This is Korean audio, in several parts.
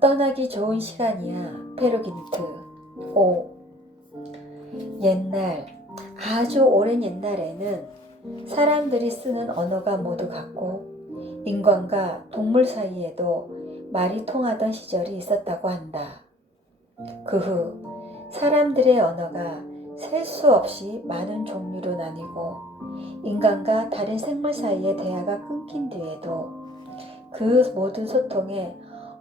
떠나기 좋은 시간이야, 페르긴트. 5. 옛날, 아주 오랜 옛날에는 사람들이 쓰는 언어가 모두 같고 인간과 동물 사이에도 말이 통하던 시절이 있었다고 한다. 그 후 사람들의 언어가 셀 수 없이 많은 종류로 나뉘고 인간과 다른 생물 사이의 대화가 끊긴 뒤에도 그 모든 소통에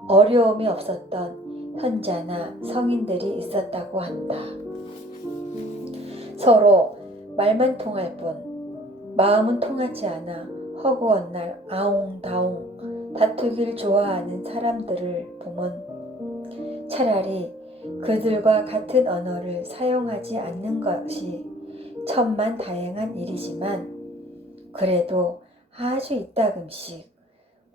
어려움이 없었던 현자나 성인들이 있었다고 한다. 서로 말만 통할 뿐 마음은 통하지 않아 허구한 날 아웅다웅 다투길 좋아하는 사람들을 보면 차라리 그들과 같은 언어를 사용하지 않는 것이 천만 다행한 일이지만 그래도 아주 이따금씩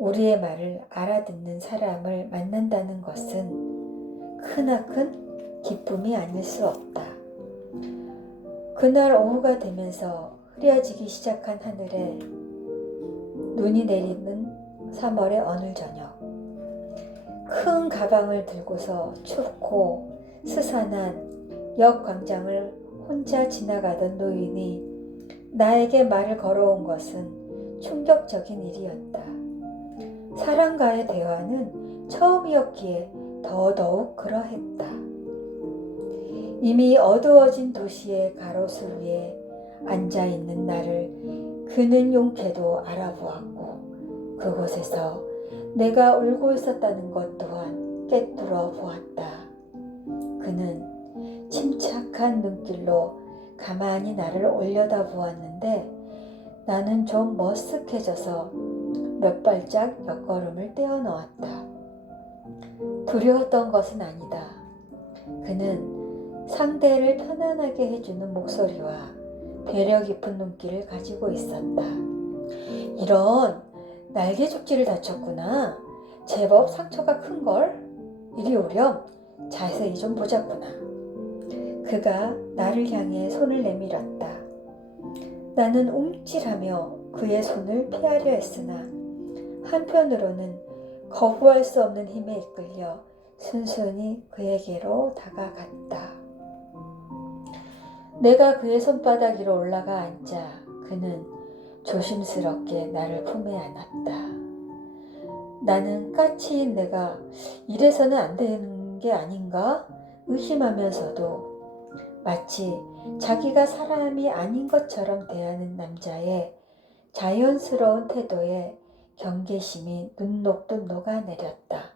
우리의 말을 알아듣는 사람을 만난다는 것은 크나큰 기쁨이 아닐 수 없다. 그날 오후가 되면서 흐려지기 시작한 하늘에 눈이 내리는 3월의 어느 저녁. 큰 가방을 들고서 춥고 스산한 역 광장을 혼자 지나가던 노인이 나에게 말을 걸어온 것은 충격적인 일이었다. 사람과의 대화는 처음이었기에 더더욱 그러했다. 이미 어두워진 도시의 가로수 위에 앉아 있는 나를 그는 용케도 알아보았고 그곳에서 내가 울고 있었다는 것 또한 꿰뚫어 보았다. 그는 침착한 눈길로 가만히 나를 올려다 보았는데 나는 좀 머쓱해져서 몇 발짝 옆걸음을 떼어 놓았다. 두려웠던 것은 아니다. 그는 상대를 편안하게 해주는 목소리와 배려 깊은 눈길을 가지고 있었다. 이런 날개 쪽지를 다쳤구나. 제법 상처가 큰걸? 이리 오렴. 자세히 좀 보자꾸나. 그가 나를 향해 손을 내밀었다. 나는 움찔하며 그의 손을 피하려 했으나 한편으로는 거부할 수 없는 힘에 이끌려 순순히 그에게로 다가갔다. 내가 그의 손바닥 위로 올라가 앉자 그는 조심스럽게 나를 품에 안았다. 나는 까치인 내가 이래서는 안 되는 게 아닌가 의심하면서도 마치 자기가 사람이 아닌 것처럼 대하는 남자의 자연스러운 태도에 경계심이 눈녹듯 녹아내렸다.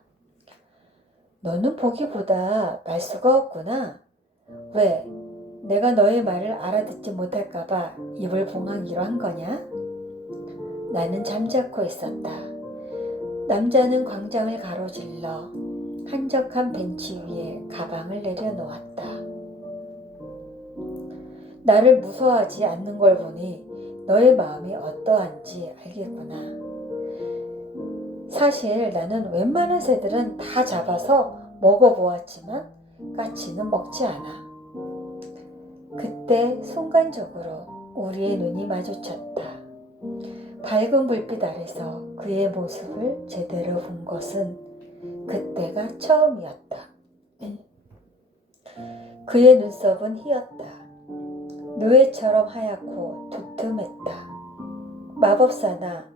너는 보기보다 말수가 없구나. 왜? 내가 너의 말을 알아듣지 못할까봐 입을 봉하기로 한 거냐? 나는 잠자코 있었다. 남자는 광장을 가로질러 한적한 벤치 위에 가방을 내려놓았다. 나를 무서워하지 않는 걸 보니 너의 마음이 어떠한지 알겠구나. 사실 나는 웬만한 새들은 다 잡아서 먹어보았지만 까치는 먹지 않아. 그때 순간적으로 우리의 눈이 마주쳤다. 밝은 불빛 아래서 그의 모습을 제대로 본 것은 그때가 처음이었다. 그의 눈썹은 희었다. 누에처럼 하얗고 두툼했다. 마법사나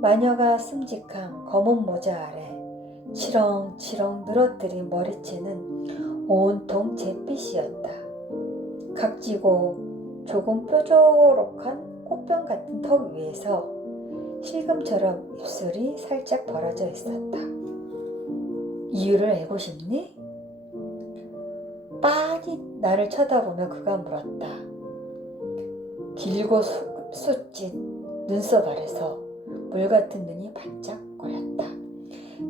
마녀가 씀직한 검은 모자 아래 치렁치렁 늘어뜨린 머리채는 온통 잿빛이었다. 각지고 조금 뾰족한 꽃병 같은 턱 위에서 실금처럼 입술이 살짝 벌어져 있었다. 이유를 알고 싶니? 빤히 나를 쳐다보며 그가 물었다. 길고 수, 숫진 눈썹 아래서 물 같은 눈이 반짝 거렸다.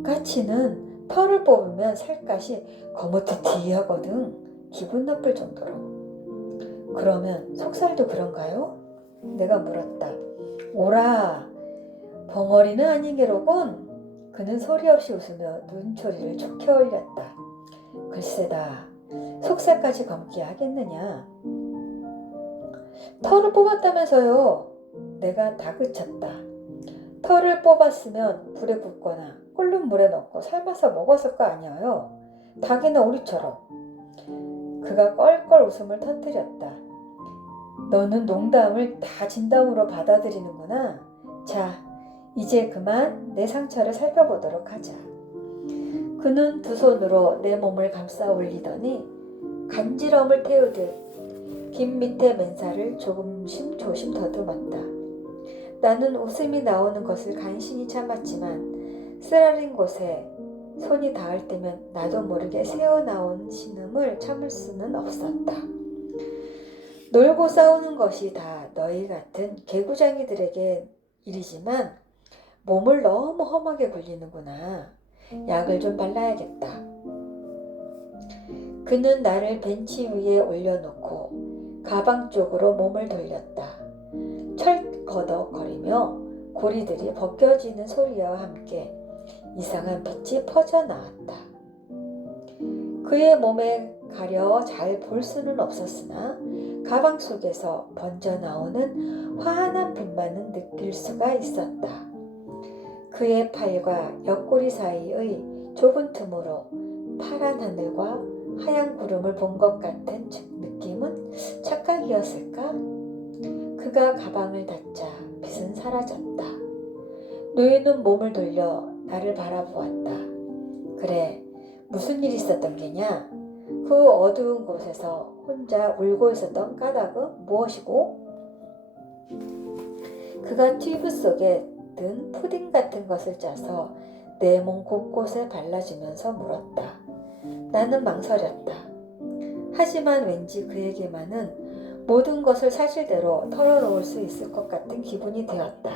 까치는 털을 뽑으면 살갗이 거뭇튀하거든 기분 나쁠 정도로. 그러면 속살도 그런가요? 내가 물었다. 오라, 벙어리는 아닌 게로군. 그는 소리 없이 웃으며 눈초리를 촉혀 올렸다. 글쎄다, 속살까지 검게 하겠느냐? 털을 뽑았다면서요. 내가 다그쳤다. 털을 뽑았으면 불에 굽거나 끓는 물에 넣고 삶아서 먹었을 거 아니에요. 닭이나 오리처럼. 그가 껄껄 웃음을 터뜨렸다. 너는 농담을 다 진담으로 받아들이는구나. 자, 이제 그만 내 상처를 살펴보도록 하자. 그는 두 손으로 내 몸을 감싸 올리더니 간지럼을 태우듯 긴 밑에 맨살을 조금씩 조심 더듬었다. 나는 웃음이 나오는 것을 간신히 참았지만 쓰라린 곳에 손이 닿을 때면 나도 모르게 새어나온 신음을 참을 수는 없었다. 놀고 싸우는 것이 다 너희 같은 개구장이들에게 일이지만 몸을 너무 험하게 굴리는구나. 약을 좀 발라야겠다. 그는 나를 벤치 위에 올려놓고 가방 쪽으로 몸을 돌렸다. 철 거덕거리며 고리들이 벗겨지는 소리와 함께 이상한 빛이 퍼져나왔다. 그의 몸에 가려 잘 볼 수는 없었으나 가방 속에서 번져 나오는 환한 빛만은 느낄 수가 있었다. 그의 팔과 옆구리 사이의 좁은 틈으로 파란 하늘과 하얀 구름을 본 것 같은 느낌은 착각이었을까? 그가 가방을 닫자 빛은 사라졌다. 노예는 몸을 돌려 나를 바라보았다. 그래, 무슨 일 있었던 게냐? 그 어두운 곳에서 혼자 울고 있었던 까닭은 무엇이고? 그가 튜브 속에 든 푸딩 같은 것을 짜서 내 몸 곳곳에 발라주면서 물었다. 나는 망설였다. 하지만 왠지 그에게만은 모든 것을 사실대로 털어놓을 수 있을 것 같은 기분이 되었다.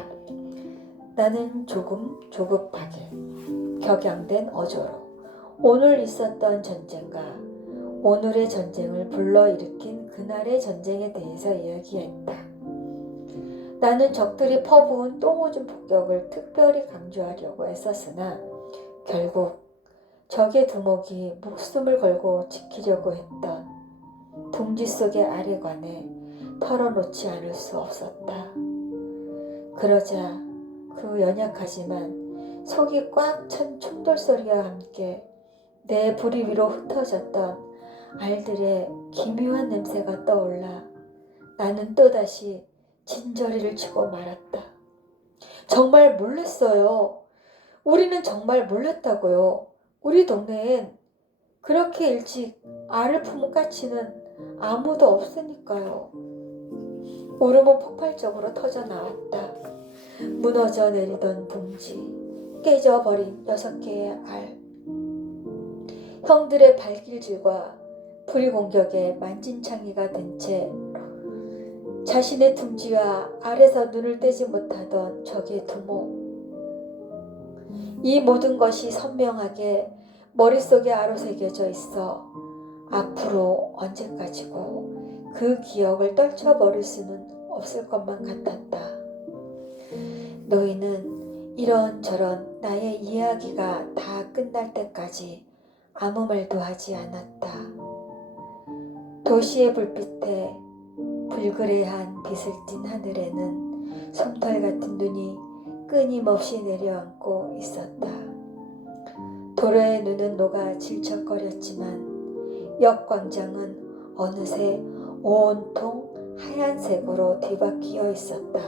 나는 조금 조급하게 격양된 어조로 오늘 있었던 전쟁과 오늘의 전쟁을 불러일으킨 그날의 전쟁에 대해서 이야기했다. 나는 적들이 퍼부은 똥오줌 폭격을 특별히 강조하려고 애썼으나 결국 적의 두목이 목숨을 걸고 지키려고 했던 둥지 속의 아래관에 털어놓지 않을 수 없었다. 그러자 그 연약하지만 속이 꽉 찬 충돌 소리와 함께 내 부리 위로 흩어졌던 알들의 기묘한 냄새가 떠올라 나는 또다시 진저리를 치고 말았다. 정말 몰랐어요. 우리는 정말 몰랐다고요. 우리 동네엔 그렇게 일찍 알을 품은 까치는 아무도 없으니까요. 울음은 폭발적으로 터져 나왔다. 무너져 내리던 둥지, 깨져버린 여섯 개의 알. 형들의 발길질과 불 공격에 만진창이가 된 채 자신의 둥지와 알에서 눈을 떼지 못하던 적의 두목. 이 모든 것이 선명하게 머릿속에 아로 새겨져 있어 앞으로 언제까지고 그 기억을 떨쳐버릴 수는 없을 것만 같았다. 너희는 이런저런 나의 이야기가 다 끝날 때까지 아무 말도 하지 않았다. 도시의 불빛에 불그레한 빛을 띤 하늘에는 솜털 같은 눈이 끊임없이 내려앉고 있었다. 도로의 눈은 녹아 질척거렸지만 역광장은 어느새 온통 하얀색으로 뒤바뀌어 있었다.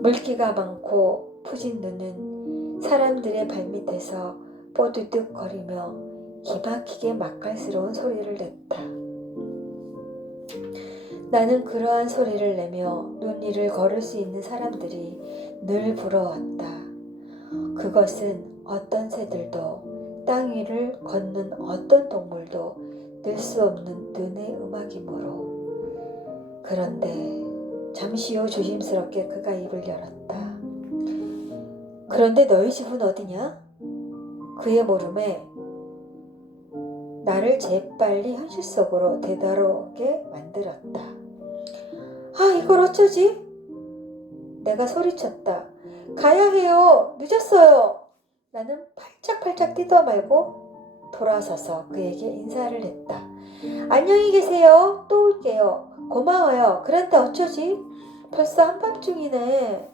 물기가 많고 푸진 눈은 사람들의 발밑에서 뽀드득거리며 기막히게 맛깔스러운 소리를 냈다. 나는 그러한 소리를 내며 눈 위를 걸을 수 있는 사람들이 늘 부러웠다. 그것은 어떤 새들도 땅 위를 걷는 어떤 동물도 늘 수 없는 눈의 음악이므로. 그런데 잠시 후 조심스럽게 그가 입을 열었다. 그런데 너희 집은 어디냐? 그의 물음에 나를 재빨리 현실 속으로 되돌아오게 만들었다. 아, 이걸 어쩌지? 내가 소리쳤다. 가야 해요. 늦었어요. 나는 팔짝팔짝 뛰다 말고 돌아서서 그에게 인사를 했다. 안녕히 계세요. 또 올게요. 고마워요. 그런데 어쩌지? 벌써 한밤중이네.